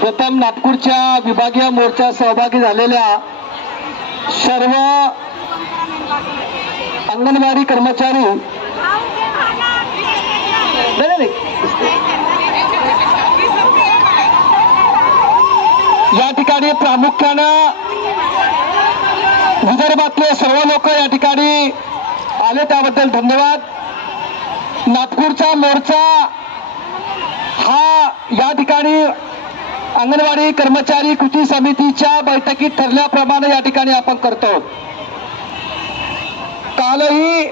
प्रथम नागपूरच्या विभागीय मोर्चा सहभागी झालेल्या सर्व अंगणवाडी कर्मचारी या ठिकाणी प्रामुख्यानं विदर्भातले सर्व लोक या ठिकाणी आले त्याबद्दल धन्यवाद. नागपूरचा मोर्चा हा या ठिकाणी अंगणवाडी कर्मचारी कृती समितीच्या बैठकीत ठरल्याप्रमाणे या ठिकाणी आपण करतो. कालही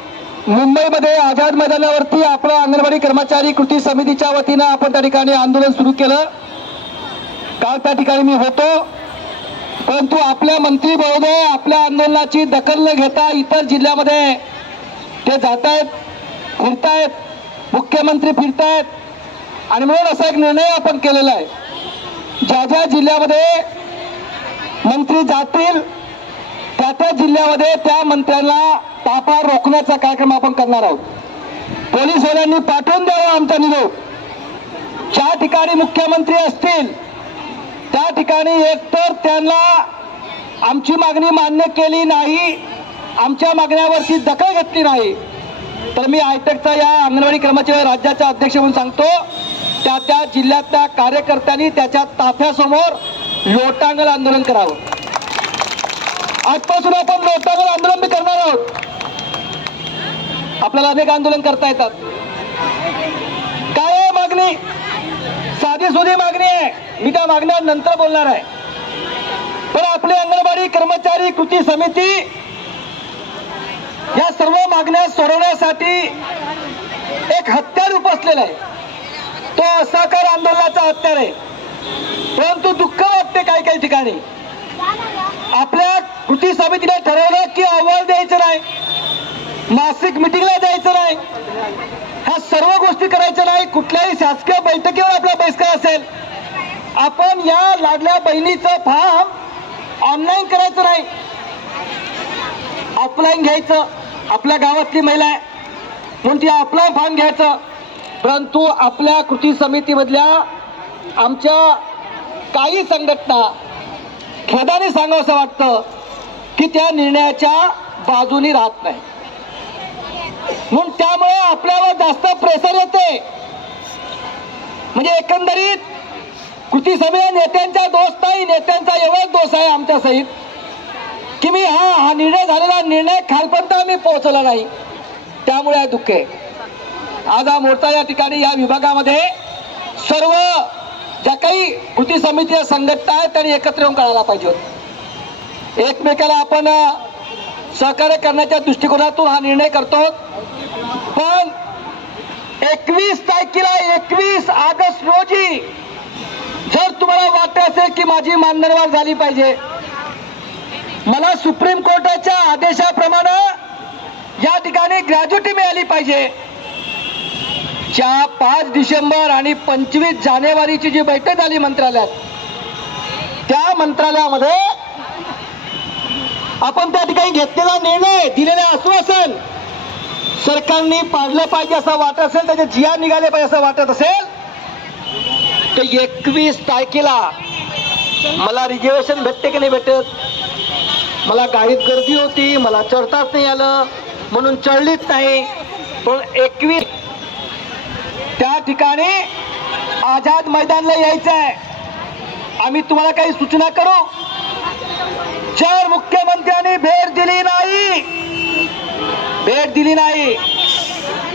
मुंबईमध्ये आझाद मैदानावरती आपलं अंगणवाडी कर्मचारी कृती समितीच्या वतीनं आपण त्या ठिकाणी आंदोलन सुरू केलं. काल त्या ठिकाणी मी होतो. परंतु आपल्या मंत्री महोदय आपल्या आंदोलनाची दखल न घेता इतर जिल्ह्यामध्ये ते जात आहेत फिरतायत मुख्यमंत्री फिरतायत आणि म्हणून असा एक निर्णय आपण केलेला आहे. ज्या ज्या जिल्ह्यामध्ये मंत्री जातील त्या त्या जिल्ह्यामध्ये त्या मंत्र्यांना पापा रोखण्याचा कार्यक्रम आपण करणार आहोत. पोलीसवाल्यांनी पाठवून द्यावा आमचा निरोप. ज्या ठिकाणी मुख्यमंत्री असतील त्या ठिकाणी एकतर त्यांना आमची मागणी मान्य केली नाही आमच्या मागण्यावरती दखल घेतली नाही तर मी हायटेकचा या अंगणवाडी कर्मचारी राज्याचा अध्यक्ष म्हणून सांगतो त्या त्या जिल्ह्यातल्या कार्यकर्त्यांनी त्याच्या ताफ्यासमोर लोटांगण आंदोलन करावं. आजपासून आपण लोटांगण आंदोलन बी करणार आहोत. आपल्याला अनेक आंदोलन करता येतात. काय आहे मागणी? साधी सुधी मागणी आहे. मी त्या मागण्या नंतर बोलणार आहे. पण आपली अंगणवाडी कर्मचारी कृती समिती या सर्व मागण्या सोडवण्यासाठी एक हत्यार उपसलेलं आहे. तो असहकार आंदोलनाचा हत्यार आहे. परंतु दुःख वाटते काही काही ठिकाणी. आपल्या कृती समितीने ठरवलं की अहवाल द्यायचं नाही. मासिक मिटिंगला जायचं नाही. ह्या सर्व गोष्टी करायच्या नाही. कुठल्याही शासकीय बैठकीवर आपला बहिष्कार असेल. आपण या लाडल्या बहिणीचं फॉर्म ऑनलाईन करायचं नाही. ऑफलाईन घ्यायचं. आपल्या गावातली महिला आहे. म्हणून ती ऑफलाईन फॉर्म घ्यायचं. परंतु आपल्या कृती समितीमधल्या आमच्या काही संघटना खेदाने सांगावं असं वाटतं की त्या निर्णयाच्या बाजूनी राहत नाही. म्हणून त्यामुळे आपल्यावर जास्त प्रेशर येते. म्हणजे एकंदरीत कृती समिती नेत्यांचा दोष नाही नेत्यांचा एवढाच दोष आहे आमच्या सहित की मी हा हा निर्णय झालेला निर्णय खालपर्यंत आम्ही पोहोचला नाही. त्यामुळे दुःख आहे. आज हा मोर्चा या ठिकाणी या विभागामध्ये सर्व ज्या काही कृती समिती संघटना आहेत त्यांनी एकत्र येऊन करायला पाहिजे एकमेकाला आपण सहकार्य करण्याच्या दृष्टिकोनातून हा निर्णय करतो. पण एकवीस तारखेला एकवीस ऑगस्ट रोजी जर तुम्हाला वाटत असेल की माझी मानधनवाढ झाली पाहिजे मला सुप्रीम कोर्टाच्या आदेशाप्रमाणे या ठिकाणी ग्रॅज्युटी मिळाली पाहिजे. च्या पाच डिसेंबर आणि पंचवीस जानेवारीची जी बैठक झाली मंत्रालयात त्या मंत्रालयामध्ये आपण त्या ठिकाणी घेतलेला निर्णय दिलेले आश्वासन सरकारने पाडलं पाहिजे असं वाटत असेल त्याचे जिया निघाले पाहिजे असं वाटत असेल तर एकवीस तारखेला मला रिझर्वेशन भेटते की नाही भेटत? मला गाडीत गर्दी होती मला चढताच नाही आलं म्हणून चढलीच नाही. पण एकवीस त्या ठिकाणी आझाद मैदानला यायचं आहे आम्ही तुम्हाला काही सूचना करू? जर मुख्यमंत्र्यांनी भेट दिली नाही. भेट दिली नाही.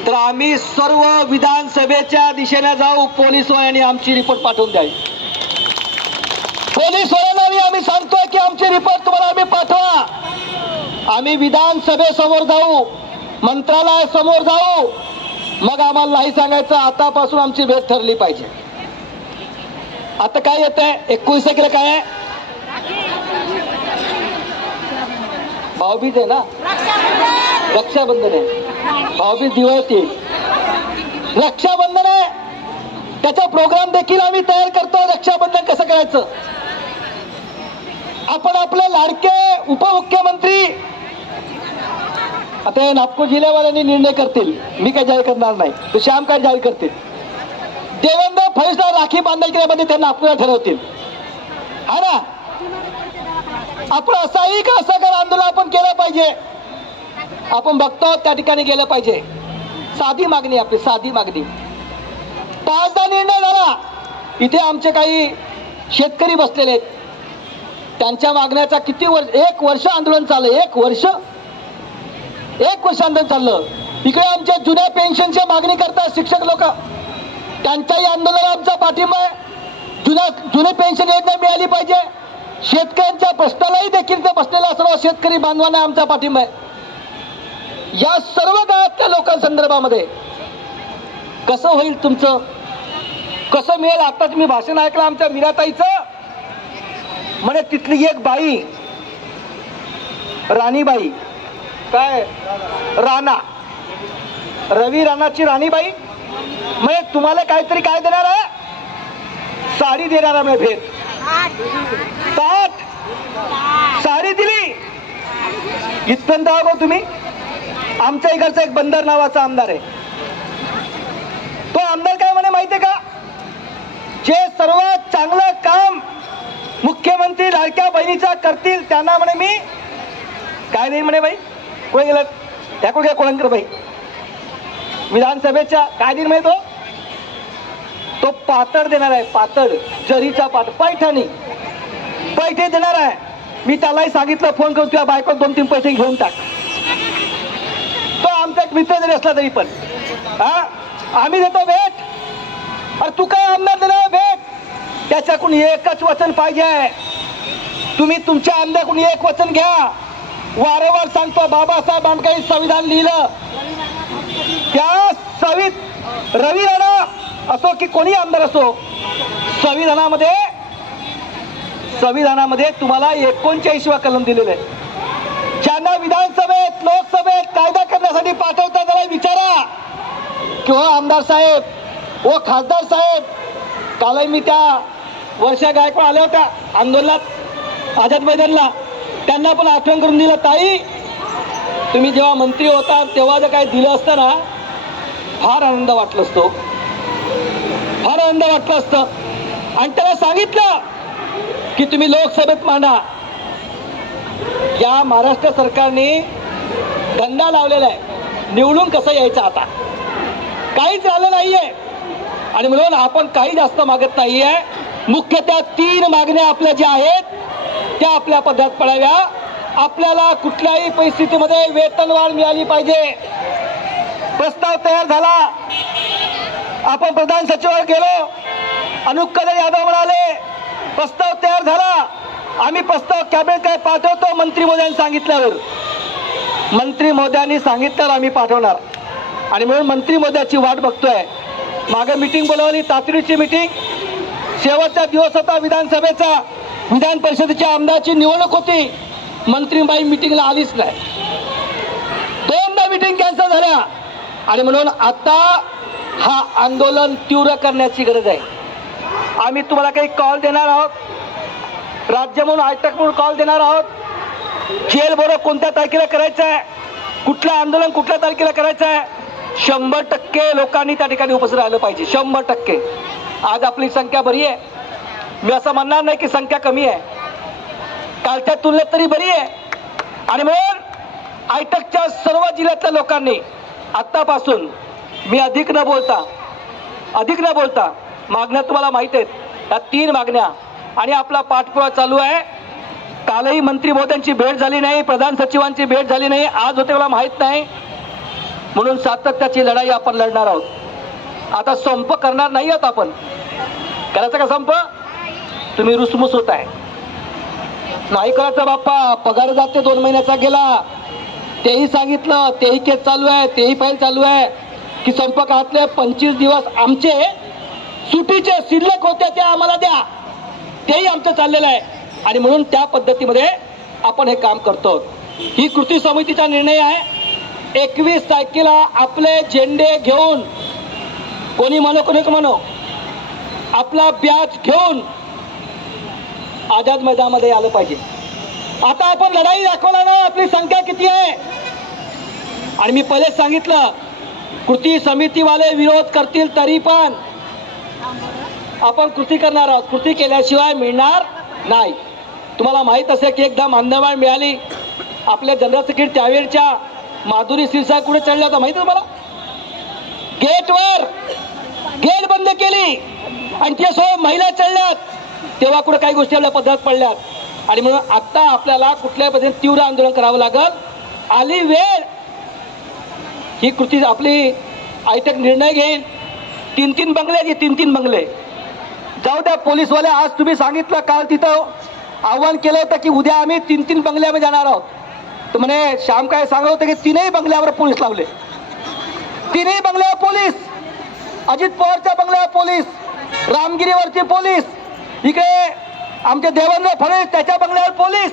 तर आम्ही सर्व विधानसभेच्या दिशेने जाऊ. पोलीस वाल्यांनी आमची रिपोर्ट पाठवून द्यावी. पोलीस वाल्यांना आम्ही सांगतोय की आमची रिपोर्ट तुम्हाला आम्ही पाठवा. आम्ही विधानसभेसमोर जाऊ. मंत्रालयासमोर जाऊ. मग आम्हाला नाही सांगायचं आतापासून आमची भेट ठरली पाहिजे. आता काय येत आहे एकोणीस तारखेला काय आहे? भाऊबीज आहे ना? रक्षाबंधन आहे. भाऊबीज दिवाळी रक्षाबंधन आहे. त्याचा प्रोग्राम देखील आम्ही तयार करतो रक्षाबंधन कसं करायचं? आपण आपले लाडके उपमुख्यमंत्री आता हे नागपूर जिल्ह्यावाल्यांनी निर्णय करतील. मी काय जाहीर करणार नाही. तर श्याम काय जाहीर करतील? देवेंद्र फडणवीसला राखी बांधायची त्यामध्ये त्यांना आपल्याला ठरवतील. हा ना? आपण असाही का असहकार आंदोलन आपण केलं पाहिजे? आपण बघतो त्या ठिकाणी गेलं पाहिजे. साधी मागणी आपली साधी मागणी. पाचदा निर्णय झाला. इथे आमचे काही शेतकरी बसलेले आहेत. त्यांच्या मागण्याचा किती वर्ष एक वर्ष आंदोलन चाललं एक वर्ष एक वर्ष आंदोलन चाललं. इकडे आमच्या जुन्या पेन्शनच्या मागणी करतात शिक्षक लोक त्यांच्याही आंदोलनाला आमचा पाठिंबा आहे. जुन्या जुनी पेन्शन योजना मिळाली पाहिजे. शेतकऱ्यांच्या प्रश्नालाही देखील ते बसलेला सर्व शेतकरी बांधवांना आमचा पाठिंबा आहे. या सर्व गावातल्या लोकांसंदर्भामध्ये कसं होईल तुमचं? कसं मिळेल? आता तुम्ही भाषण ऐकलं आमच्या मीराताईचं? म्हणे तिथली एक बाई राणीबाई काय? राणा. रवी राणाची राणीबाई? म्हणजे तुम्हाला काहीतरी काय देणार आहे? साडी देणार आहे म्हणे भेट. ताट साडी दिली. इथपर्यंत आहो तुम्ही. आमच्या इकडचा एक बंदर नावाचा आमदार आहे. तो आमदार काय म्हणे माहितीये का? जे सर्वात चांगलं काम मुख्यमंत्री लाडक्या बहिणीचा करतील त्यांना म्हणे मी. काय नाही म्हणे बाई? कुठे गेलं? त्या घ्या गेला कोळंकर बाई विधानसभेच्या काय दिन माहितो हो? तो तो पातळ देणार आहे पातळ. जरीचा पात पैठणी. पैठे देणार आहे. मी त्यालाही सांगितलं फोन करून तुझ्या बायको दोन तीन पैसे घेऊन टाक. तो आमचा एक मित्र जरी असला तरी पण. हा? आम्ही देतो भेट. अरे तू काय आमदार देणार भेट. त्याच्याकडून एकच वचन पाहिजे. तुम्ही तुमच्या आमदारकडून एक वचन घ्या. वारंवार सांगतो बाबासाहेब आंबेडकरांनी संविधान लिहिलं. त्या संविध रवी राणा असो की कोणी आमदार असो संविधानामध्ये संविधानामध्ये तुम्हाला एकोणचाळीसवा कलम दिलेलं आहे ज्यांना विधानसभेत लोकसभेत कायदा करण्यासाठी पाठवता त्याला विचारा. किंवा आमदार साहेब व खासदार साहेब कालही मी त्या वर्षा गायकवाड आल्या होत्या आंदोलनात आझाद मैदानला. त्यांना पण आठवण करून दिलं ताई तुम्ही जेव्हा मंत्री होता तेव्हा जर काही दिलं असतं ना फार आनंद वाटलं असतो. फार आनंद वाटलं असतं. आणि त्याला सांगितलं की तुम्ही लोकसभेत मांडा. या महाराष्ट्र सरकारने धंदा लावलेला आहे. निवडून कसं यायचं आता? काहीच राहिलं नाहीये. आणि म्हणून आपण काही जास्त मागत नाहीये. मुख्य त्या तीन मागण्या आपल्या ज्या आहेत त्या आपल्या पदरात पडाव्या आपल्याला कुठल्याही परिस्थितीमध्ये वेतनवाढ मिळाली पाहिजे. प्रस्ताव तयार झाला. आपण प्रधान सचिवावर गेलो. अनुप कदर यादव म्हणाले प्रस्ताव तयार झाला. आम्ही प्रस्ताव कॅबिनेट पाठवतो? मंत्री मोद्यांनी सांगितल्यावर. मंत्री मोद्यांनी सांगितल्यावर आम्ही पाठवणार. आणि म्हणून मंत्री मोद्याची वाट बघतोय. मागे मिटिंग बोलावली तातडीची मिटिंग शेवटचा दिवस होता विधानसभेचा. विधान परिषदेच्या आमदारची निवडणूक होती. मंत्रीबाई मिटिंगला आलीच नाही. दोनदा मिटिंग कॅन्सल झाल्या. आणि म्हणून आता हा आंदोलन तीव्र करण्याची गरज आहे. आम्ही तुम्हाला काही कॉल देणार आहोत. राज्य म्हणून आयटक म्हणून कॉल देणार आहोत. जेल बरोबर कोणत्या तारखेला करायचं आहे? कुठलं आंदोलन कुठल्या तारखेला करायचं आहे? शंभर टक्के लोकांनी त्या ठिकाणी उपस्थित राहिलं पाहिजे. शंभर टक्के. आज आपली संख्या बरी आहे. मी असं म्हणणार नाही की संख्या कमी आहे. कालच्या तुलनेत तरी बरी आहे. आणि म्हणून आयटकच्या सर्व जिल्ह्यातल्या लोकांनी आत्तापासून मी अधिक न बोलता अधिक न बोलता मागण्या तुम्हाला माहीत आहेत. या तीन मागण्या आणि आपला पाठपुरावा चालू आहे. कालही मंत्री मोद्यांची भेट झाली नाही प्रधान सचिवांची भेट झाली नाही आज होते मला माहीत नाही. म्हणून सातत्याची लढाई आपण लढणार आहोत. आता संप करणार नाही आहोत आपण. करायचं का संप? तुम्ही रुसमुस होत आहे नाही करायचं बाप्पा पगार जाते दोन महिन्याचा गेला. तेही सांगितलं तेही केस चालू आहे तेही फाईल चालू आहे. की संप पंचवीस दिवस आमचे सुटीचे शिल्लक होते ते आम्हाला द्या. तेही आमचं चाललेलं आहे. आणि म्हणून त्या पद्धतीमध्ये आपण हे काम करतो. ही कृती समितीचा निर्णय आहे. एकवीस तारखेला आपले झेंडे घेऊन कोणी म्हणो कोणी म्हणो आपला ब्याज घेऊन आझाद मैदानामध्ये आलं पाहिजे. आता आपण लढाई दाखवला ना आपली संख्या किती आहे? आणि मी पहिलेच सांगितलं कृती समितीवाले विरोध करतील तरी पण आपण कृती करणार आहोत. कृती केल्याशिवाय मिळणार नाही. तुम्हाला माहीत असेल की एकदा मान्यवर मिळाली. आपल्या जनरल सेक्रेटरी त्यावेळच्या माधुरी सिरसा कुठे चढल्या होता माहिती तुम्हाला? गेटवर. गेट बंद केली. आणि त्यासोबत महिला चढल्यात. तेव्हा कुठे काही गोष्टी आपल्या पद्धत पडल्यात आणि म्हणून आता आपल्याला कुठल्याही पद्धतीने तीव्र आंदोलन करावं लागल. आली वेळ ही कृती आपली आयतक निर्णय घेईल तीन तीन बंगले जे हे तीन तीन बंगले. जाऊ द्या पोलीसवाले आज तुम्ही सांगितलं काल तिथं आव्हान केलं होतं की उद्या आम्ही तीन तीन बंगल्यामध्ये जाणार आहोत. तर म्हणे श्याम काय सांगत होतं की तीनही बंगल्यावर पोलीस लावले. तीनही बंगल्यावर पोलीस. अजित पवारच्या बंगल्यावर पोलीस. रामगिरीवरचे पोलीस. इकडे आमचे देवेंद्र फडणवीस त्याच्या बंगल्यावर पोलीस.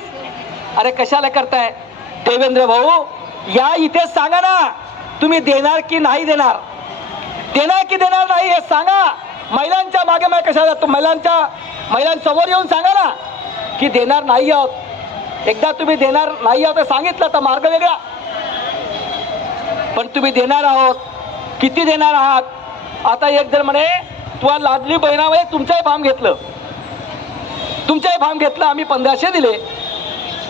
अरे कशाला करताय? देवेंद्र भाऊ या इथे सांगा ना तुम्ही देणार की नाही देणार? देणार की देणार नाही हे सांगा. महिलांच्या मागे मागे कशाला? जातो महिलांच्या महिलांसमोर येऊन सांगा ना की देणार नाही आहोत. एकदा तुम्ही देणार नाही आहोत सांगितलं तर मार्ग वेगळा. पण तुम्ही देणार आहोत. किती देणार आहात? आता एक जर म्हणे तुला लाडली बहिणामध्ये तुमचंही फार्म घेतलं. तुमचाही फार्म घेतलं आम्ही पंधराशे दिले.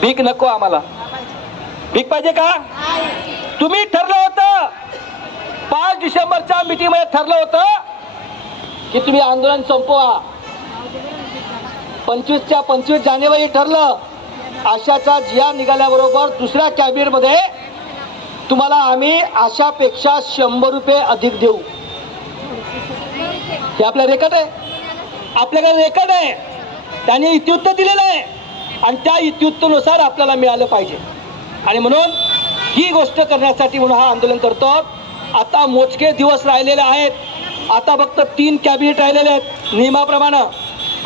भीक नको आम्हाला. भीक पाहिजे का? तुम्ही ठरलं होतं पाच डिसेंबरच्या मिटिंगमध्ये ठरलं होतं की तुम्ही आंदोलन संपवा. पंचवीसच्या पंचवीस जानेवारी ठरलं आशाचा जिया निघाल्याबरोबर दुसऱ्या कॅबिनेटमध्ये तुम्हाला आम्ही आशापेक्षा शंभर रुपये अधिक देऊ. हे आपल्या रेकॉर्ड आहे? आपल्याकडे रेकॉर्ड आहे. त्याने इत्युत्त दिलेलं आहे. आणि त्या इत्युत्तनुसार आपल्याला मिळालं पाहिजे. आणि म्हणून ही गोष्ट करण्यासाठी म्हणून हा आंदोलन करतो. आता मोजके दिवस राहिलेले आहेत. आता फक्त तीन कॅबिनेट राहिलेले आहेत नियमाप्रमाणे.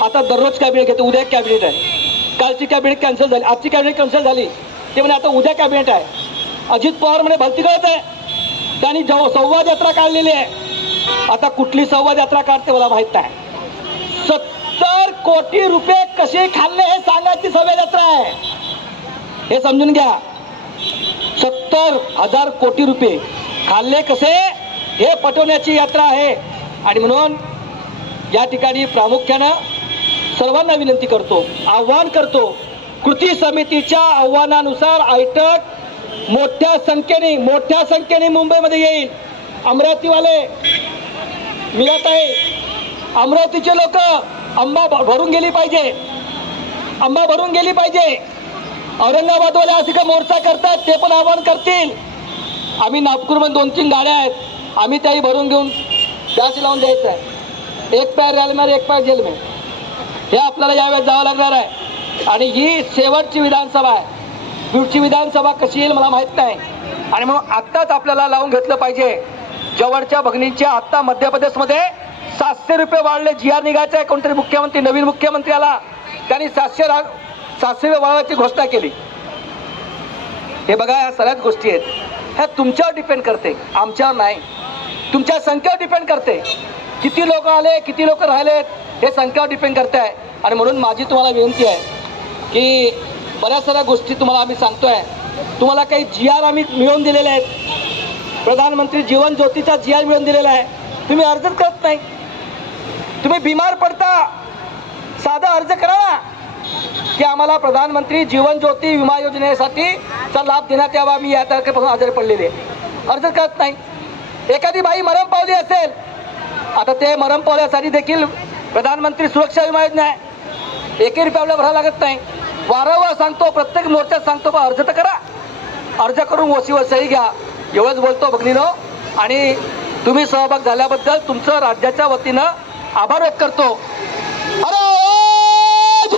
आता दररोज कॅबिनेट घेतो. उद्या कॅबिनेट आहे. कालची कॅबिनेट कॅन्सल झाली. आजची कॅबिनेट कॅन्सल झाली. ते म्हणे आता उद्या कॅबिनेट आहे. अजित पवार म्हणे भलती करत आहे. त्यांनी जव संवाद यात्रा काढलेली आहे. आता कुठली संवाद यात्रा काढते मला माहीत नाही. कोटी रुपये कसे खाल्ले हे सांगायची सवय यात्रा आहे. हे समजून घ्या. सत्तर हजार कोटी रुपये खाल्ले कसे हे पटवण्याची यात्रा आहे. आणि म्हणून या ठिकाणी प्रामुख्यानं सर्वांना विनंती करतो आव्हान करतो कृती समितीच्या आव्हानानुसार आयटक मोठ्या संख्येने मोठ्या संख्येने मुंबईमध्ये येईल. अमरावतीवाले मिळत आहे. अमरावतीचे लोक आंबा भ- भरून गेली पाहिजे. आंबा भरून गेली पाहिजे. औरंगाबादवाले असे का मोर्चा करतात ते पण आव्हान करतील. आम्ही नागपूरमध्ये दोन तीन गाड्या आहेत. आम्ही त्याही भरून घेऊन त्याच लावून द्यायचं आहे. एक पाय रॅल एक पाय जेलमेर हे आपल्याला यावेळेस जावं लागणार आहे. आणि ही शेवटची विधानसभा आहे. पुढची विधानसभा कशी येईल मला माहीत नाही. आणि म्हणून आत्ताच आपल्याला लावून घेतलं पाहिजे. जवळच्या भगिनींच्या आत्ता मध्य प्रदेशमध्ये सातशे रुपये वाढले. जी आर निघायचं आहे. कोणतरी मुख्यमंत्री नवीन मुख्यमंत्री आला. त्यांनी सातशे रा सातशे रुपये वाढवायची घोषणा केली. हे बघा ह्या सगळ्याच गोष्टी आहेत. ह्या तुमच्यावर डिपेंड करते. आमच्यावर नाही. तुमच्या संख्येवर डिपेंड करते. किती लोक आले किती लोक राहिलेत हे संख्येवर डिपेंड करते आहे आणि म्हणून माझी तुम्हाला विनंती आहे की बऱ्याच साऱ्या गोष्टी तुम्हाला आम्ही सांगतोय. तुम्हाला काही जी आर आम्ही मिळवून दिलेले आहेत. प्रधानमंत्री जीवन ज्योतीचा जी आर मिळवून दिलेला आहे. तुम्ही अर्जच करत नाही. तुम्ही बिमार पडता साधा अर्ज करा ना की आम्हाला प्रधानमंत्री जीवन ज्योती विमा योजनेसाठी चा लाभ देण्यात यावा. मी या तारखेपासून आजारी पडलेले अर्ज करत नाही. एखादी बाई मरण पावली असेल आता ते मरण पावल्यासाठी देखील प्रधानमंत्री सुरक्षा विमा योजना आहे. एकही रुपयाला भरावं लागत नाही. वारंवार सांगतो प्रत्येक मोर्चात सांगतो बा अर्ज तर करा. अर्ज करून वसीवर सही घ्या. एवढंच बोलतो भगिनीनो आणि तुम्ही सहभाग झाल्याबद्दल तुमचं राज्याच्या वतीनं आभार व्यक्त करतो. अरे आवाज